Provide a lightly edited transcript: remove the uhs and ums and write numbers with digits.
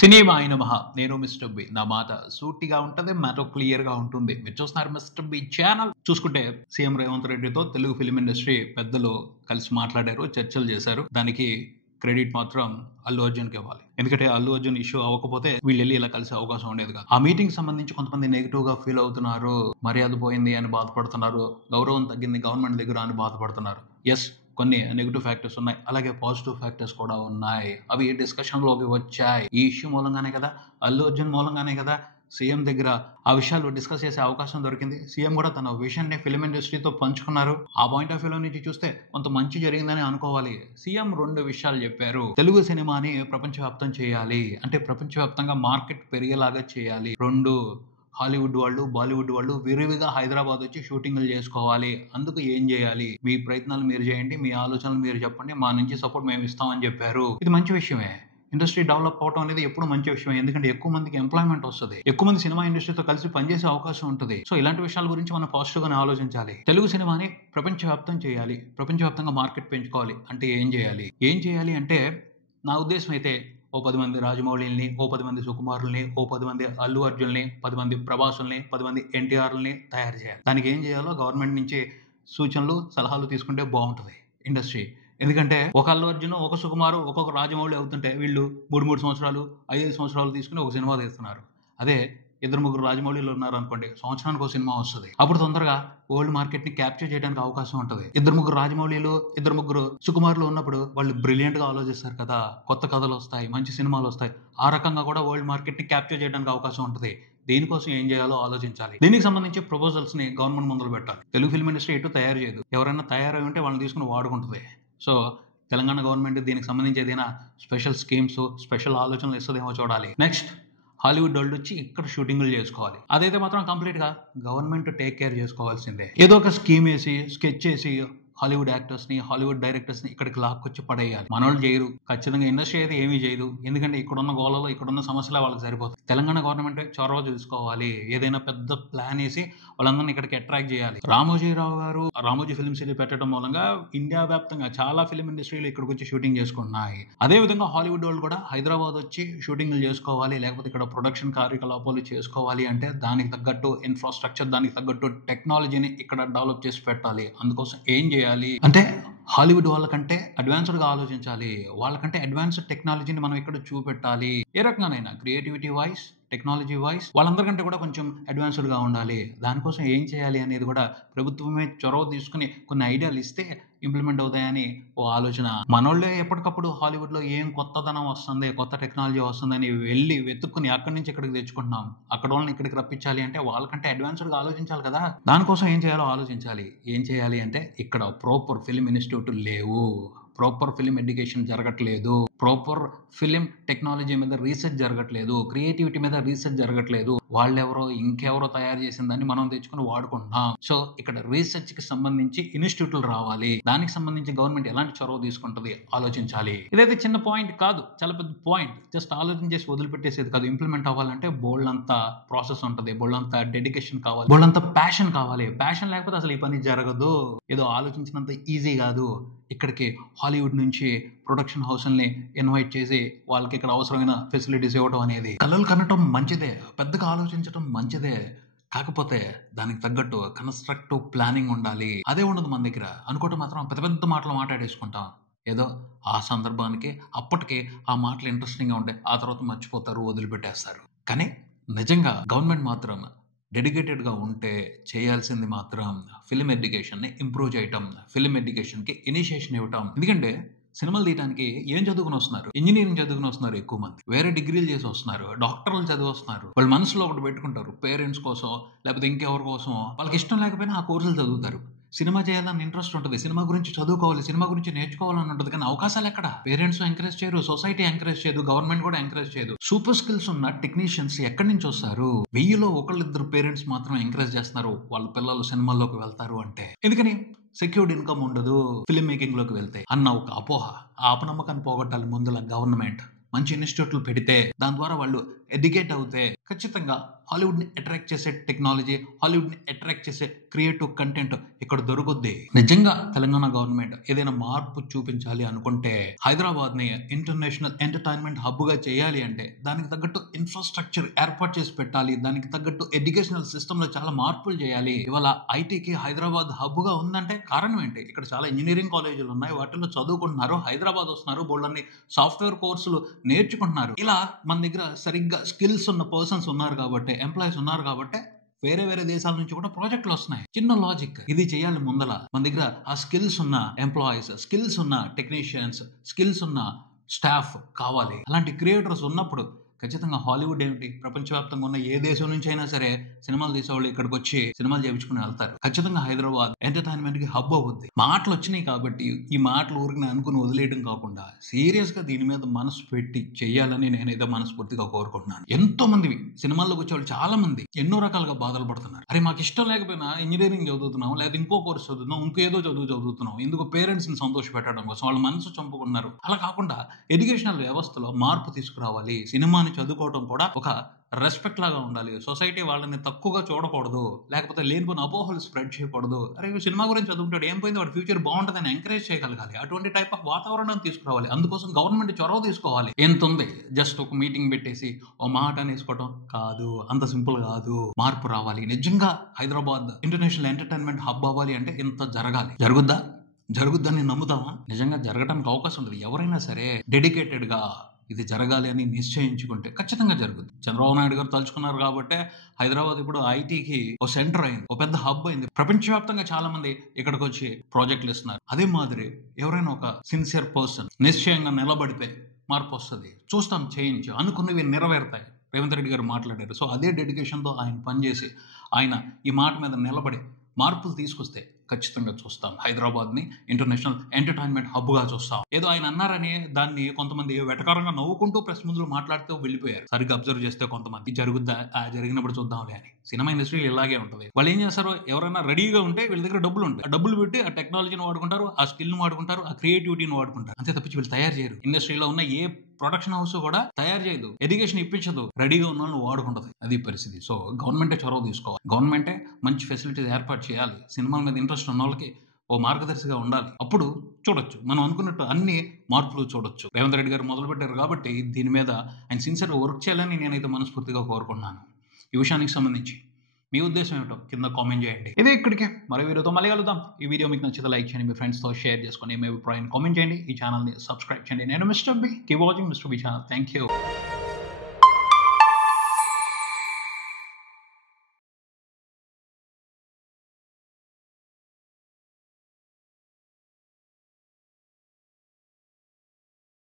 Cinema అయిన మహా నేను మిస్టర్ బి. నా మాట సూటిగా ఉంటది, మ్యాటర్ క్లియర్ గా ఉంటుంది. మీరు చూస్తున్నారు మిస్టర్ బి ఛానల్. చూసుకుంటే సీఎం రేవంత్ రెడ్డితో తెలుగు ఫిలిం ఇండస్ట్రీ పెద్దలు కలిసి మాట్లాడారు, చర్చలు చేశారు. దానికి క్రెడిట్ మాత్రం అల్లు అర్జున్ కి ఇవ్వాలి. ఎందుకంటే అల్లు అర్జున్ ఇష్యూ అవ్వకపోతే వీళ్ళు వెళ్ళి ఇలా కలిసే అవకాశం ఉండేదిగా. ఆ మీటింగ్ సంబంధించి కొంతమంది నెగిటివ్ గా ఫీల్ అవుతున్నారు, మర్యాద పోయింది అని బాధపడుతున్నారు, గౌరవం తగ్గింది గవర్నమెంట్ దగ్గర అని బాధపడుతున్నారు. ఎస్, కొన్ని నెగిటివ్ ఫ్యాక్టర్స్ ఉన్నాయి, అలాగే పాజిటివ్ ఫ్యాక్టర్స్ కూడా ఉన్నాయి. అవి డిస్కషన్ లోకి వచ్చాయి. ఈ ఇష్యూ మూలంగానే కదా, అల్లు అర్జున్ మూలంగానే కదా సీఎం దగ్గర ఆ విషయాలు డిస్కస్ చేసే అవకాశం దొరికింది. సీఎం కూడా తన విషన్ ని ఫిలిం ఇండస్ట్రీతో పంచుకున్నారు. ఆ పాయింట్ ఆఫ్ వ్యూలో నుంచి చూస్తే కొంత మంచి జరిగిందని అనుకోవాలి. సీఎం 2 విషయాలు చెప్పారు. తెలుగు సినిమాని ప్రపంచవ్యాప్తం చేయాలి, అంటే ప్రపంచవ్యాప్తంగా మార్కెట్ పెరిగేలాగా చేయాలి. 2, హాలీవుడ్ వాళ్ళు, బాలీవుడ్ వాళ్ళు విరివిగా హైదరాబాద్ వచ్చి షూటింగ్లు చేసుకోవాలి. అందుకు ఏం చేయాలి? మీ ప్రయత్నాలు మీరు చేయండి, మీ ఆలోచనలు మీరు చెప్పండి, మా నుంచి సపోర్ట్ మేము ఇస్తామని చెప్పారు. ఇది మంచి విషయమే. ఇండస్ట్రీ డెవలప్ అవడం అనేది ఎప్పుడు మంచి విషయమే. ఎందుకంటే ఎక్కువ మందికి ఎంప్లాయ్మెంట్ వస్తుంది, ఎక్కువ మంది సినిమా ఇండస్ట్రీతో కలిసి పనిచేసే అవకాశం ఉంటుంది. సో ఇలాంటి విషయాల గురించి మనం పాజిటివ్ గానే ఆలోచించాలి. తెలుగు సినిమాని ప్రపంచవ్యాప్తం చేయాలి, ప్రపంచవ్యాప్తంగా మార్కెట్ పెంచుకోవాలి. అంటే ఏం చేయాలి అంటే నా ఉద్దేశం అయితే ఓ 10 మంది రాజమౌళిని, ఓ 10 మంది సుకుమారుల్ని, ఓ 10 మంది అల్లు అర్జున్ని, 10 మంది ప్రభాసుల్ని, 10 మంది ఎన్టీఆర్ని తయారు చేయాలి. దానికి ఏం చేయాలో గవర్నమెంట్ నుంచి సూచనలు సలహాలు తీసుకుంటే బాగుంటుంది ఇండస్ట్రీ. ఎందుకంటే ఒక అల్లు అర్జున్, ఒక సుకుమారు, ఒక్కొక్క రాజమౌళి అవుతుంటే వీళ్ళు 3 సంవత్సరాలు, 5 సంవత్సరాలు తీసుకుని ఒక సినిమా తీస్తున్నారు. అదే 2-3 రాజమౌళిలు ఉన్నారు అనుకోండి, సంవత్సరానికి ఒక సినిమా వస్తుంది. అప్పుడు తొందరగా వరల్డ్ మార్కెట్ ని క్యాప్చర్ చేయడానికి అవకాశం ఉంటుంది. 2-3 రాజమౌళిలు, 2-3 సుకుమారులు ఉన్నప్పుడు వాళ్ళు బ్రిలియంట్ గా ఆలోచిస్తారు కదా, కొత్త కథలు వస్తాయి, మంచి సినిమాలు వస్తాయి. ఆ రకంగా కూడా వరల్డ్ మార్కెట్ ని క్యాప్చర్ చేయడానికి అవకాశం ఉంటుంది. దీనికోసం ఏం చేయాలో ఆలోచించాలి. దీనికి సంబంధించి ప్రపోజల్స్ ని గవర్నమెంట్ ముందు పెట్టాలి. తెలుగు ఫిల్మ్ ఇండస్ట్రీ ఎటు తయారు చేయదు, ఎవరైనా తయారై ఉంటే వాళ్ళని తీసుకుని వాడుకుంటుంది. సో తెలంగాణ గవర్నమెంట్ దీనికి సంబంధించి ఏదైనా స్పెషల్ స్కీమ్స్, స్పెషల్ ఆలోచనలు ఇస్తుందేమో చూడాలి. నెక్స్ట్, హాలీవుడ్ వాళ్ళు వచ్చి ఇక్కడ షూటింగ్లు చేసుకోవాలి. అదైతే మాత్రం కంప్లీట్ గా గవర్నమెంట్ టేక్ కేర్ చేసుకోవాల్సిందే. ఏదో ఒక స్కీమ్ వేసి, స్కెచ్ చేసి హాలీవుడ్ యాక్టర్స్ ని, హాలీవుడ్ డైరెక్టర్స్ ని ఇక్కడికి లాక్కొచ్చి పడేయాలి. మనోళ్ళు చేయరు, ఖచ్చితంగా ఇండస్ట్రీ అయితే ఏమీ చేయదు. ఎందుకంటే ఇక్కడున్న గోళలో, ఇక్కడున్న సమస్యలు వాళ్ళకి సరిపోతుంది. తెలంగాణ గవర్నమెంట్ చొరవ తీసుకోవాలి. ఏదైనా పెద్ద ప్లాన్ వేసి వాళ్ళందరినీ ఇక్కడికి అట్రాక్ట్ చేయాలి. రామోజీరావు గారు రామోజీ ఫిల్మ్ సిటీ పెట్టడం మూలంగా ఇండియా వ్యాప్తంగా చాలా ఫిల్మ్ ఇండస్ట్రీలు ఇక్కడికి వచ్చి షూటింగ్ చేసుకుంటున్నాయి. అదే విధంగా హాలీవుడ్ వాళ్ళు కూడా హైదరాబాద్ వచ్చి షూటింగ్లు చేసుకోవాలి, లేకపోతే ఇక్కడ ప్రొడక్షన్ కార్యకలాపాలు చేసుకోవాలి అంటే దానికి తగ్గట్టు ఇన్ఫ్రాస్ట్రక్చర్, దానికి తగ్గట్టు టెక్నాలజీని ఇక్కడ డెవలప్ చేసి పెట్టాలి. అందుకోసం ఏం చేయాలి అంటే హాలీవుడ్ వాళ్ళకంటే అడ్వాన్స్డ్ గా ఆలోచించాలి. వాళ్ళకంటే అడ్వాన్స్డ్ టెక్నాలజీని మనం ఇక్కడ చూపెట్టాలి. ఏ రకంగానైనా క్రియేటివిటీ వైస్, టెక్నాలజీ వైస్ వాళ్ళందరికంటే కూడా కొంచెం అడ్వాన్స్డ్ గా ఉండాలి. దానికోసం ఏం చేయాలి అనేది కూడా ప్రభుత్వమే చొరవ తీసుకుని కొన్ని ఐడియాలు ఇస్తే ఇంప్లిమెంట్ అవుతాయని ఓ ఆలోచన. మనోళ్ళే ఎప్పటికప్పుడు హాలీవుడ్ లో ఏం కొత్తదనం వస్తుంది, కొత్త టెక్నాలజీ వస్తుందని వెళ్ళి వెతుక్కుని అక్కడి నుంచి ఇక్కడికి తెచ్చుకుంటున్నాం. అక్కడ వాళ్ళని ఇక్కడికి రప్పించాలి అంటే వాళ్ళకంటే అడ్వాన్స్డ్ గా ఆలోచించాలి కదా. దానికోసం ఏం చేయాలో ఆలోచించాలి. ఏం చేయాలి అంటే ఇక్కడ ప్రాపర్ ఫిల్మ్ ఇన్స్టిట్యూట్ లేవు, ప్రాపర్ ఫిలిం ఎడ్యుకేషన్ జరగట్లేదు, ప్రాపర్ ఫిలిం టెక్నాలజీ మీద రీసెర్చ్ జరగట్లేదు, క్రియేటివిటీ మీద రీసెర్చ్ జరగట్లేదు. వాళ్ళెవరో ఇంకెవరో తయారు చేసిన దాన్ని మనం తెచ్చుకుని వాడుకుంటున్నాం. సో ఇక్కడ రీసెర్చ్ కి సంబంధించి ఇన్స్టిట్యూట్లు రావాలి. దానికి సంబంధించి గవర్నమెంట్ ఎలాంటి చొరవ తీసుకుంటుంది ఆలోచించాలి. ఇదైతే చిన్న పాయింట్ కాదు, చాలా పెద్ద పాయింట్. జస్ట్ ఆలోచన చేసి వదిలిపెట్టేసేది కాదు. ఇంప్లిమెంట్ అవ్వాలంటే బోల్డంతా ప్రాసెస్ ఉంటుంది, బోల్డంతా డెడికేషన్ కావాలి, బోల్డంతా ప్యాషన్ కావాలి. ప్యాషన్ లేకపోతే అసలు ఈ పని జరగదు. ఏదో ఆలోచించినంత ఈజీ కాదు. ఇక్కడికి హాలీవుడ్ నుంచి ప్రొడక్షన్ హౌస్ని ఇన్వైట్ చేసి వాళ్ళకి ఇక్కడ అవసరమైన ఫెసిలిటీస్ ఇవ్వడం అనేది, కలలు కనటం మంచిదే, పెద్దగా ఆలోచించడం మంచిదే. కాకపోతే దానికి తగ్గట్టు కన్స్ట్రక్టివ్ ప్లానింగ్ ఉండాలి. అదే ఉండదు మన దగ్గర. అనుకోవటం మాత్రం పెద్ద పెద్ద మాటలు మాట్లాడేసుకుంటాం. ఏదో ఆ సందర్భానికి అప్పటికే ఆ మాటలు ఇంట్రెస్టింగ్ గా ఉంటాయి, ఆ తర్వాత మర్చిపోతారు, వదిలిపెట్టేస్తారు. కానీ నిజంగా గవర్నమెంట్ మాత్రం డెడికేటెడ్ గా ఉంటే చేయాల్సింది మాత్రం ఫిలిం ఎడ్యుకేషన్ ని ఇంప్రూవ్ చేయటం, ఫిలిం ఎడ్యుకేషన్ కి ఇనిషియేషన్ ఇవ్వటం. ఎందుకంటే సినిమాలు తీయడానికి ఏం చదువుకుని వస్తున్నారు? ఇంజనీరింగ్ చదువుకుని వస్తున్నారు ఎక్కువ మంది, వేరే డిగ్రీలు చేసి వస్తున్నారు, డాక్టర్లు చదివి వస్తున్నారు. వాళ్ళు మనసులో ఒకటి పెట్టుకుంటారు, పేరెంట్స్ కోసం లేకపోతే ఇంకెవరి కోసం. వాళ్ళకి ఇష్టం లేకపోయినా ఆ కోర్సులు చదువుతారు. సినిమా చేయాలని ఇంట్రెస్ట్ ఉంటుంది, సినిమా గురించి చదువుకోవాలి, సినిమా గురించి నేర్చుకోవాలని ఉంటుంది. కానీ అవకాశాలు ఎక్కడ? పేరెంట్స్ ఎంకరేజ్ చేయరు, సొసైటీ ఎంకరేజ్ చేయదు, గవర్నమెంట్ కూడా ఎంకరేజ్ చేయదు. సూపర్ స్కిల్స్ ఉన్న టెక్నీషియన్స్ ఎక్కడి నుంచి వస్తారు? 1000లో 1-2 పేరెంట్స్ మాత్రం ఎంకరేజ్ చేస్తున్నారు వాళ్ళ పిల్లలు సినిమాల్లోకి వెళ్తారు అంటే. ఎందుకని? సెక్యూర్డ్ ఇన్కమ్ ఉండదు ఫిల్మ్ మేకింగ్ లోకి వెళ్తే అన్న ఒక అపోహ. ఆ అపనమ్మకాన్ని పోగొట్టాలి ముందుల గవర్నమెంట్. మంచి ఇన్స్టిట్యూట్లు పెడితే దాని ద్వారా వాళ్ళు ఎడ్యుకేట్ అవుతే ఖచ్చితంగా హాలీవుడ్ ని అట్రాక్ట్ చేసే టెక్నాలజీ, హాలీవుడ్ ని అట్రాక్ట్ చేసే క్రియేటివ్ కంటెంట్ ఇక్కడ దొరుకుద్ది. నిజంగా తెలంగాణ గవర్నమెంట్ ఏదైనా మార్పు చూపించాలి అనుకుంటే, హైదరాబాద్ ని ఇంటర్నేషనల్ ఎంటర్టైన్మెంట్ హబ్ గా చేయాలి అంటే దానికి తగ్గట్టు ఇన్ఫ్రాస్ట్రక్చర్ ఏర్పాటు చేసి పెట్టాలి. దానికి తగ్గట్టు ఎడ్యుకేషనల్ సిస్టమ్ లో చాలా మార్పులు చేయాలి. ఇవాళ ఐటీకి హైదరాబాద్ హబ్ గా ఉందంటే కారణం ఏంటి? ఇక్కడ చాలా ఇంజనీరింగ్ కాలేజీలు ఉన్నాయి, వాటిలో చదువుకుంటున్నారు, హైదరాబాద్ వస్తున్నారు, బోల్డన్ని సాఫ్ట్వేర్ కోర్సులు నేర్చుకుంటున్నారు. ఇలా మన దగ్గర సరిగ్గా స్కిల్స్ ఉన్న పర్సన్స్ ఉన్నారు కాబట్టి, ఎంప్లాయీస్ ఉన్నారు కాబట్టి వేరే వేరే దేశాల నుంచి కూడా ప్రాజెక్టులు వస్తున్నాయి. చిన్న లాజిక్, ఇది చేయాలి. ముందల మన దగ్గర ఆ స్కిల్స్ ఉన్న ఎంప్లాయీస్, స్కిల్స్ ఉన్న టెక్నీషియన్స్, స్కిల్స్ ఉన్న స్టాఫ్ కావాలి. అలాంటి క్రియేటర్స్ ఉన్నప్పుడు ఖచ్చితంగా హాలీవుడ్ ఏమిటి, ప్రపంచవ్యాప్తంగా ఉన్న ఏ దేశం నుంచి అయినా సరే సినిమాలు తీసేవాళ్ళు ఇక్కడికి వచ్చి సినిమాలు చేయించుకుని వెళ్తారు. ఖచ్చితంగా హైదరాబాద్ ఎంటర్టైన్మెంట్ కి హబ్ అవుద్ది. మాటలు వచ్చినాయి కాబట్టి ఈ మాటలు ఊరికి అనుకుని వదిలేయడం కాకుండా సీరియస్ గా దీని మీద మనసు పెట్టి చెయ్యాలని నేనైతే మనస్ఫూర్తిగా కోరుకుంటున్నాను. ఎంతో మంది సినిమాల్లోకి వచ్చేవాళ్ళు చాలా మంది ఎన్నో రకాలుగా బాధలు పడుతున్నారు. అరే మాకు ఇష్టం లేకపోయినా ఇంజనీరింగ్ చదువుతున్నాం, లేదా ఇంకో కోర్స్ చదువుతున్నాం, ఇంకేదో చదువుతున్నాం, ఎందుకు పేరెంట్స్ ని సంతోష పెట్టడం కోసం వాళ్ళ మనసు చంపుకున్నారు. అలా కాకుండా ఎడ్యుకేషనల్ వ్యవస్థలో మార్పు తీసుకురావాలి. సినిమాని చదువుకోవడం కూడా ఒక రెస్పెక్ట్ లాగా ఉండాలి. సొసైటీ వాళ్ళని తక్కువగా చూడకూడదు, లేకపోతే లేనిపోయిన అపోహలు స్ప్రెడ్ చేయకూడదు. అరే సినిమా గురించి చదువుకుంటాడు, ఏం పోయింది, వాడి ఫ్యూచర్ బాగుంటుందని ఎంకరేజ్ చేయగలగాలి. అటువంటి టైప్ ఆఫ్ వాతావరణం తీసుకురావాలి. అందుకోసం గవర్నమెంట్ చొరవ తీసుకోవాలి. ఎంత ఉంది, జస్ట్ ఒక మీటింగ్ పెట్టేసి ఓ మాట అనేసుకోవడం కాదు, అంత సింపుల్ కాదు. మార్పు రావాలి. నిజంగా హైదరాబాద్ ఇంటర్నేషనల్ ఎంటర్టైన్మెంట్ హబ్ అవ్వాలి అంటే ఇంత జరగాలి. జరుగుద్దని నమ్ముతామా? నిజంగా జరగడానికి అవకాశం ఉంటుంది. ఎవరైనా సరే డెడికేటెడ్ గా ఇది జరగాలి అని నిశ్చయించుకుంటే ఖచ్చితంగా జరుగుతుంది. చంద్రబాబు నాయుడు గారు తలుచుకున్నారు కాబట్టి హైదరాబాద్ ఇప్పుడు ఐటీకి ఓ సెంటర్ అయింది, ఓ పెద్ద హబ్ అయింది. ప్రపంచవ్యాప్తంగా చాలా మంది ఇక్కడికి వచ్చి ప్రాజెక్టులు ఇస్తున్నారు. అదే మాదిరి ఎవరైనా ఒక సిన్సియర్ పర్సన్ నిశ్చయంగా నిలబడితే మార్పు వస్తుంది. చూస్తాం, చేంజ్ అనుకున్నవి నెరవేరుతాయి. రేవంత్ రెడ్డి గారు మాట్లాడారు. సో అదే డెడికేషన్తో ఆయన పనిచేసి ఆయన ఈ మాట మీద నిలబడి మార్పులు తీసుకొస్తే ఖచ్చితంగా చూస్తాం హైదరాబాద్ని ఇంటర్నేషనల్ ఎంటర్టైన్మెంట్ హబ్గా చూస్తాం. ఏదో ఆయన అన్నారని దాన్ని కొంతమంది వెటకారంగా నవ్వుకుంటూ ప్రెస్ ముందులో మాట్లాడుతూ వెళ్ళిపోయారు. సరిగ్గా అబ్జర్వ్ చేస్తే కొంతమంది జరుగుద్దా, జరిగినప్పుడు చూద్దాంలే అని. సినిమా ఇండస్ట్రీలో ఇలాగే ఉంటుంది. వాళ్ళు ఏం చేస్తారు, ఎవరైనా రెడీగా ఉంటే వీళ్ళ దగ్గర డబ్బులు ఉంటాయి, ఆ డబ్బులు పెట్టి ఆ టెక్నాలజీని వాడుకుంటారు, ఆ స్కిల్ని వాడుకుంటారు, ఆ క్రియేటివిటీని వాడుకుంటారు. అంతే తప్పించి వీళ్ళు తయారు చేయరు. ఇండస్ట్రీలో ఉన్న ఏ ప్రొడక్షన్ హౌస్ కూడా తయారు చేయదు, ఎడ్యుకేషన్ ఇప్పించదు, రెడీగా ఉన్న వాళ్ళు వాడుకుంటది. అది పరిస్థితి. సో గవర్నమెంటే చొరవ తీసుకోవాలి. గవర్నమెంటే మంచి ఫెసిలిటీస్ ఏర్పాటు చేయాలి. సినిమాల మీద ఇంట్రెస్ట్ ఉన్న వాళ్ళకి ఓ మార్గదర్శిగా ఉండాలి. అప్పుడు చూడొచ్చు, మనం అనుకున్నట్టు అన్ని మార్పులు చూడొచ్చు. రేవంత్ రెడ్డి గారు మొదలు పెట్టారు కాబట్టి దీని మీద ఆయన సిన్సియర్గా వర్క్ చేయాలని నేనైతే మనస్ఫూర్తిగా కోరుకున్నాను. ఈ విషయానికి సంబంధించి మీ ఉద్దేశం ఏమిటో కింద కామెంట్ చేయండి. ఇదే ఇక్కడికే మరో వీడియోతో మళ్ళీ కలుద్దాం. ఈ వీడియో మీకు నచ్చితే లైక్ చేయండి, మీ ఫ్రెండ్స్తో షేర్ చేసుకొని మీ అభిప్రాయాన్ని కామెంట్ చేయండి, ఈ ఛానల్ని సబ్స్క్రైబ్ చేయండి. నేను mister B. Keep watching mister B channel. Thank you.